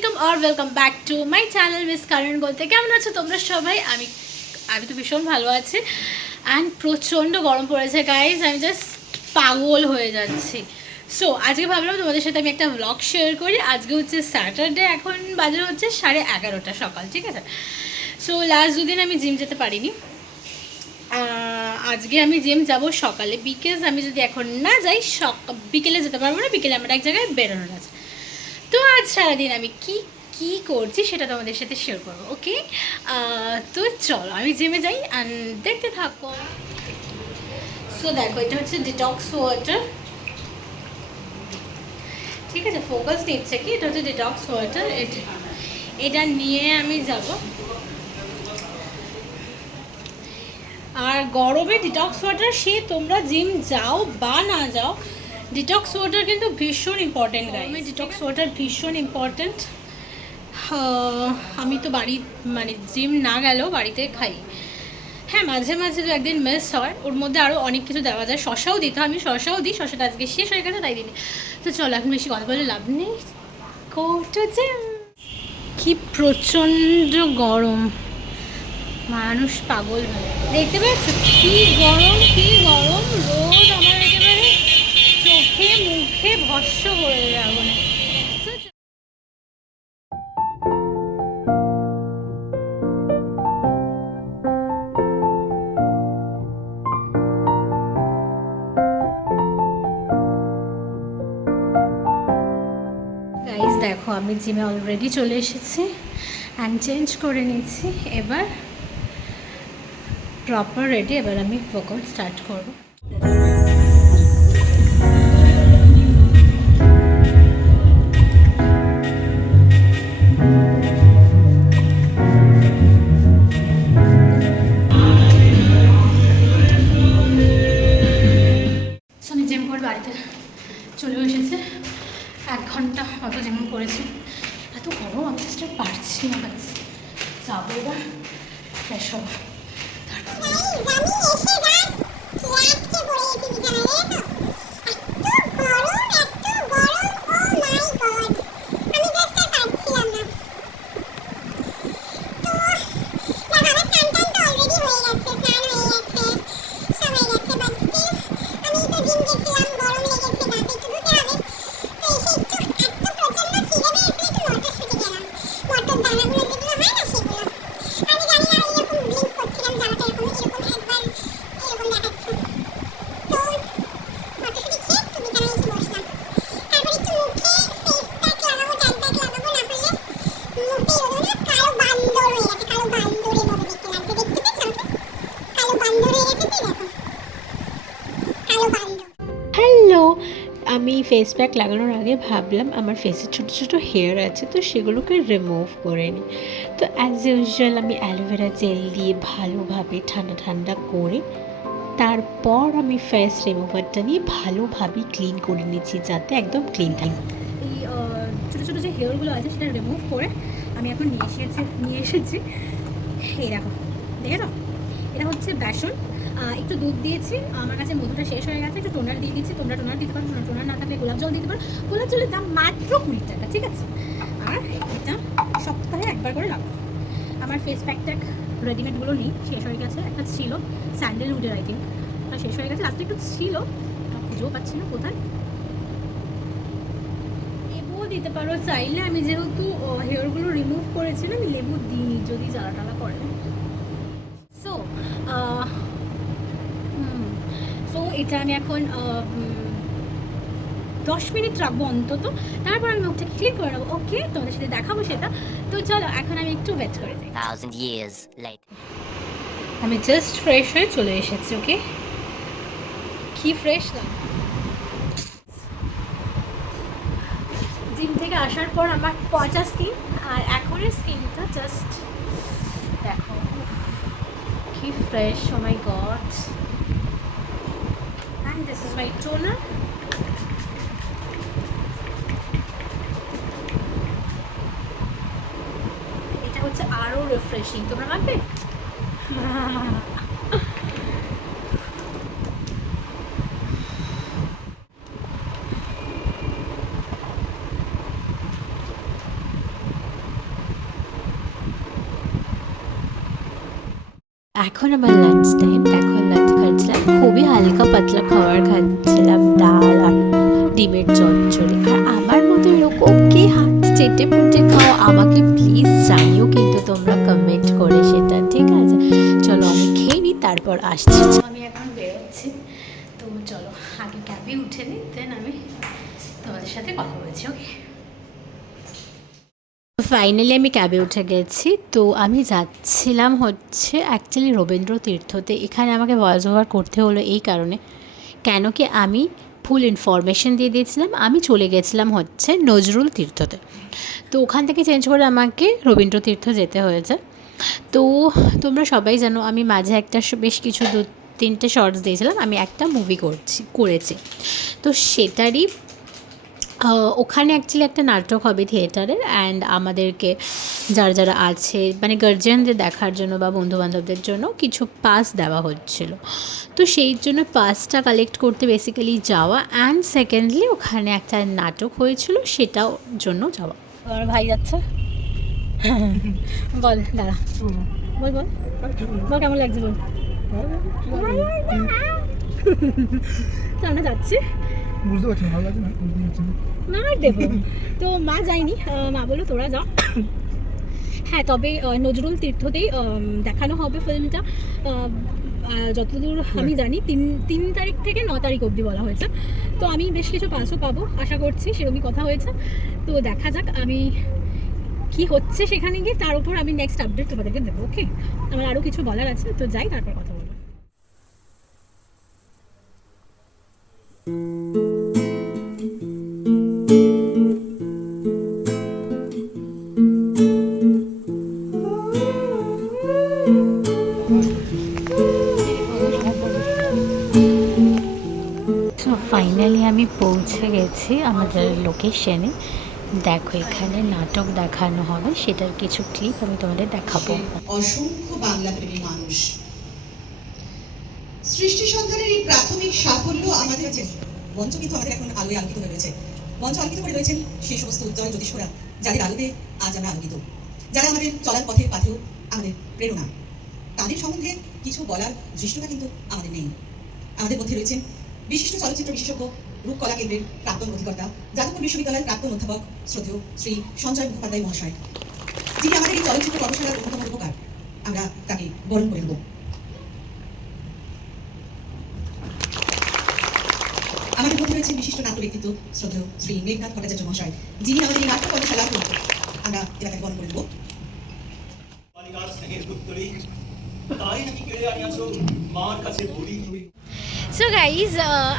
Welcome R welcome back to my channel miss কারণ বলতে। কেমন আছো তোমরা সবাই? আমি আমি তো ভীষণ ভালো আছি। অ্যান্ড প্রচণ্ড গরম পড়েছে গাইজ আমি জাস্ট পাগল হয়ে যাচ্ছি। সো আজকে ভাবলাম তোমাদের সাথে আমি একটা ব্লগ শেয়ার করি। আজকে হচ্ছে স্যাটারডে এখন বাজে হচ্ছে সাড়ে এগারোটা সকাল, ঠিক আছে? সো লাস্ট দুদিন আমি জিম যেতে পারিনি। আজকে আমি জিম যাব সকালে। বিকেজ আমি যদি এখন না যাই, সক বিকেলে যেতে পারব না। বিকেলে আমার এক জায়গায় বেরোনোর আছে। তো আজ সারাদিন আমি কি কি করছি সেটা তোমাদের সাথে শেয়ার করব ওকে তো চলো, আমি জিমে যাই অ্যান্ড দেখতে থাকো। সো দেখো, এটা হচ্ছে ডিটক্স ওয়াটার ঠিক আছে ফোকাস নিচ্ছে কি? এটা হচ্ছে ডিটক্স ওয়াটার এটা এটা নিয়ে আমি যাব। আর গরমে ডিটক্স ওয়াটার সে তোমরা জিম যাও বা না যাও ডিটক্স ওয়াটার কিন্তু ভীষণ ইম্পর্টেন্ট গরমে ডিটক্স ওয়াটার ভীষণ ইম্পর্টেন্ট আমি তো বাড়ি মানে জিম না গেলেও বাড়িতে খাই। হ্যাঁ মাঝে মাঝে তো একদিন মিস হয়। ওর মধ্যে আরও অনেক কিছু দেওয়া যায়। শশাও দিতে আমি শশাও দিই। শশাটা আজকে শেষ হয়ে গেছে তাই দিই তো চলো এখন বেশি কথা বলে লাভ নেই। জিম কি প্রচণ্ড গরম। মানুষ পাগল দেখতে পাচ্ছ? কি গরম কি গরম। রোদ আমার মুখে ভস্য করে যাব। না গাইজ দেখো, আমি জিমে অলরেডি চলে এসেছি অ্যান্ড চেঞ্জ করে নিয়েছি এবার প্রপার রেডি এবার আমি ওয়ার্কআউট স্টার্ট করব। চলে এসেছে। এক ঘণ্টা অত যেমন করেছি, এত গরম আমি চেষ্টা পারছি না যাব এবার ফ্রেশ হব। দানাগুলো যেগুলো হয় না সেগুলো আমি জানি না এরকম ব্লিঙ্ক করছিলাম জামাটা এরকম এরকম একবার এরকম দেখাচ্ছে তো মটরশুঁটি খেয়ে একটু বিছানায় এসে বসলাম তারপর একটু মুখে ফেস প্যাক লাগাবো ট্যান প্যাক লাগাবো না হলে মুখে ওগুলো কালো বান্দর হয়ে গেছে কালো বান্দরের মতো দেখতে লাগছে দেখতে পেয়েছ আমাকে কালো বান্দর হয়ে গেছে তো দেখো কালো বান্দর হ্যালো আমি ফেস প্যাক লাগানোর আগে ভাবলাম আমার ফেসে ছোটো ছোটো হেয়ার আছে, তো সেগুলোকে রিমুভ করে নিই। তো অ্যাজ ইউজুয়াল আমি অ্যালোভেরা জেল দিয়ে ভালোভাবে ঠান্ডা ঠান্ডা করে, তারপর আমি ফেস রিমুভারটা নিয়ে ভালোভাবে ক্লিন করে নিচ্ছি যাতে একদম ক্লিন থাকে। এই ছোটো ছোটো যে হেয়ারগুলো আছে সেটা রিমুভ করে আমি এখন নিয়ে এসেছি নিয়ে এসেছি। এই দেখো, দেখেছ? এটা হচ্ছে বেসন। একটু দুধ দিয়েছি। আমার কাছে মধুটা শেষ হয়ে গেছে। একটু টোনার দিয়ে দিচ্ছি তোমরা টোনার দিতে পারো। টোনার না থাকলে গোলাপ জল দিতে পারো। গোলাপ জলের দাম মাত্র কুড়ি টাকা, ঠিক আছে? আর এটা সপ্তাহে একবার করে লাগাবো। আমার ফেস প্যাক ট্যাক রেডিমেডগুলো নেই, শেষ হয়ে গেছে। একটা ছিল স্যান্ডেল স্যান্ডেলউডের আই থিঙ্ক শেষ হয়ে গেছে। লাস্টে একটু ছিল। খুঁজেও পাচ্ছি না কোথায়। লেবুও দিতে পারো চাইলে। আমি যেহেতু হেয়ারগুলো রিমুভ করেছি না, আমি লেবু দিই যদি জ্বালা টালা করে সো সো এটা আমি এখন দশ মিনিট রাখব অন্তত। তারপর আমি মুখটাকে ক্লিক করে নেব। ওকে তোমাদের সাথে দেখাবো সেটা। তো চলো এখন আমি একটু ওয়েট করে দিই. আমি জাস্ট ফ্রেশ হয়ে চলে এসেছি ওকে কি ফ্রেশ না? জিম থেকে আসার পর আমার পচা স্কিন আর এখনের স্কিনটা জাস্ট দেখো। কি fresh oh my god This is my toner. এটা হচ্ছে আরও রিফ্রেশিং তোমরা মানবে? এখন আমার লাঞ্চ টাইম হালকা পাতলা খাবার খাচ্ছিলাম ডাল আর ডিমের চচ্চড়ি। আর আমার মতো এরকম কি হাত চেটে পুটে খাও, আমাকে প্লিজ জানিও কিন্তু তোমরা কমেন্ট করে সেটা, ঠিক আছে? চলো আমি খেয়ে নিই তারপর আসছি। আমি এখন বেরোচ্ছি, তো চলো, আগে ক্যাবে উঠে নিই দেন আমি তোমাদের সাথে কথা বলছি ওকে ফাইনালি আমি ক্যাবে উঠে গেছি। তো আমি যাচ্ছিলাম হচ্ছে অ্যাকচুয়ালি রবীন্দ্র তীর্থতে। এখানে আমাকে ভয়েস ওভার করতে হলো এই কারণে। কেন কি আমি ফুল ইনফরমেশন দিয়ে দিয়েছিলাম। আমি চলে গেছিলাম হচ্ছে নজরুল তীর্থতে। তো ওখান থেকে চেঞ্জ করে আমাকে রবীন্দ্র তীর্থ যেতে হয়েছে। তো তোমরা সবাই জানো, আমি মাঝে একটা বেশ কিছু দু তিনটে শর্টস দিয়েছিলাম। আমি একটা মুভি করছি, করেছি। তো সেটারই ওখানে অ্যাকচুয়ালি একটা নাটক হবে থিয়েটারের অ্যান্ড আমাদেরকে যারা যারা আছে মানে গার্জিয়ানদের দেখার জন্য বা বন্ধুবান্ধবদের জন্য কিছু পাস দেওয়া হচ্ছিল। তো সেই জন্য পাসটা কালেক্ট করতে বেসিক্যালি যাওয়া অ্যান্ড সেকেন্ডলি ওখানে একটা নাটক হয়েছিল সেটাও জন্য যাওয়া। আমার ভাই যাচ্ছে। বল দাঁড়া। বল বল। বল কেমন লাগছে বল? আমরা যাচ্ছি। বুঝতে পারছি ভালো লাগছে না? বুঝতে পারছি না। দেবো তো মা যায়নি। মা বলল, তোরা যা হ্যাঁ তবে নজরুল তীর্থতেই দেখানো হবে ফিল্মটা। যতদূর আমি জানি, তিন তিন তারিখ থেকে ন তারিখ অবধি বলা হয়েছে। তো আমি বেশ কিছু পাসও পাবো, আশা করছি, সেরকমই কথা হয়েছে। তো দেখা যাক, আমি কি হচ্ছে সেখানে গিয়ে, তার উপর আমি নেক্সট আপডেট তোমাদেরকে দেবো ওকে আমার আরও কিছু বলার আছে, তো যাই, তারপর কথা বলব। আমাদের লোকেশনে দেখো এখানে নাটক দেখানো হবে। সেটার কিছু ক্লিপ আমি তোমাদের দেখাবো। অসংখ্য বাংলা প্রেমী মানুষ। সৃষ্টি সন্ধানের এই প্রাথমিক সাফল্য আমাদের যে মঞ্চ কিন্তু আমাদের এখন আলোয় আলোকিত হয়ে রয়েছে। মঞ্চ আলোকিত করে রয়েছেন সেই সমস্ত উজ্জ্বল জ্যোতিষ্করা যাদের আলোতে আজ আমরা আলোকিত। যারা আমাদের চলার পথের পাথেও আমাদের প্রেরণা। তাদের সম্বন্ধে কিছু বলার ধৃষ্টতা কিন্তু আমাদের নেই। আমাদের মধ্যে রয়েছেন বিশিষ্ট চলচ্চিত্র বিশেষজ্ঞ রূপকলা কেন্দ্রের প্রাক্তন অধিকর্তা, যাদবপুর বিশ্ববিদ্যালয়ের প্রাক্তন অধ্যাপক শ্রদ্ধেয় শ্রী সঞ্জয় মুখোপাধ্যায় মহাশয়, যিনি আমাদের এই চলচ্চিত্র কর্মশালার অন্যতম উপকার। আমরা তাকে বরণ করে নেব। আমাদের মধ্যে রয়েছে বিশিষ্ট নাট্য ব্যক্তিত্ব শ্রদ্ধেয় শ্রী মেঘনাথ ভট্টাচার্য মহাশয়, যিনি আমাদের এই নাট্য কর্মশালার আমরা তাকে বরণ করে নেব। তাই নাকি কেড়ে আনিয়াছো মার কাছে বলি? সো গাইজ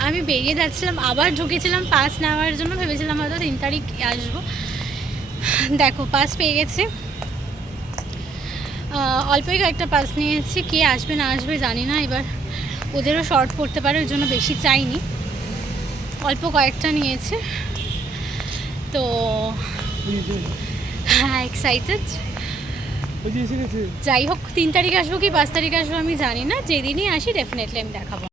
আমি বেরিয়ে যাচ্ছিলাম আবার ঢুকেছিলাম পাস নেওয়ার জন্য ভেবেছিলাম হয়তো তিন তারিখ আসব। দেখো পাস পেয়ে গেছে। অল্পই কয়েকটা পাস নিয়েছি কে আসবে না আসবে জানি না এবার ওদেরও শর্ট পড়তে পারে ওই জন্য বেশি চাইনি। অল্প কয়েকটা নিয়েছে। তো হ্যাঁ এক্সাইটেড যাই হোক তিন তারিখ আসব কি পাঁচ তারিখ আসব আমি জানি না যেদিনই আসি ডেফিনেটলি আমি দেখাবো।